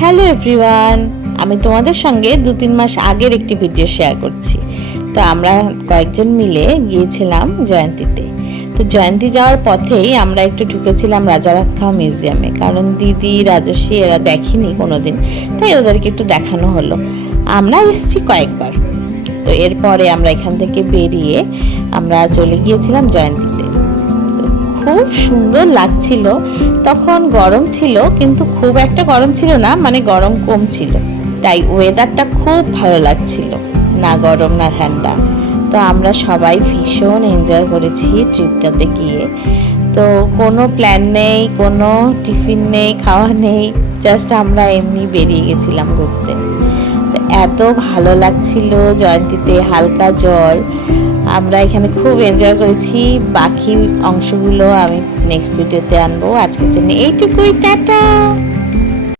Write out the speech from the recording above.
Hello everyone, আমি তোমাদের সঙ্গে 2-3 মাস আগের একটি ভিডিও শেয়ার করছি। তো আমরা কয়েকজন মিলে গিয়েছিলাম জয়ন্তীতে। তো জয়ন্তী যাওয়ার পথেই আমরা একটু ঢুকেছিলাম রাজাভাতখাওয়া মিউজিয়ামে, কারণ দিদি রাজস্বী এরা দেখেনি কোনোদিন, তাই ওদেরকে একটু দেখানো হলো। আমরা এসেছি কয়েকবার। তো এরপরে আমরা এখান থেকে বেরিয়ে আমরা চলে গিয়েছিলাম জয়ন্তীতে। খুব সুন্দর লাগছিল। তখন গরম ছিল, কিন্তু খুব একটা গরম ছিল না, মানে গরম কম ছিল, তাই ওয়েদারটা খুব ভালো লাগছিল, না গরম না ঠান্ডা। তো আমরা সবাই ভীষণ এনজয় করেছি ট্রিপটাতে গিয়ে। তো কোনো প্ল্যান নেই, কোনো টিফিন নেই, খাওয়া নেই, জাস্ট আমরা এমনি বেরিয়ে গেছিলাম ঘুরতে। তো এত ভালো লাগছিল জয়ন্তীতে, হালকা জল। আমরা এখানে খুব এনজয় করেছি। বাকি অংশগুলো আমি নেক্সট ভিডিওতে আনবো। আজকের জন্য এইটুকুই, টাটা।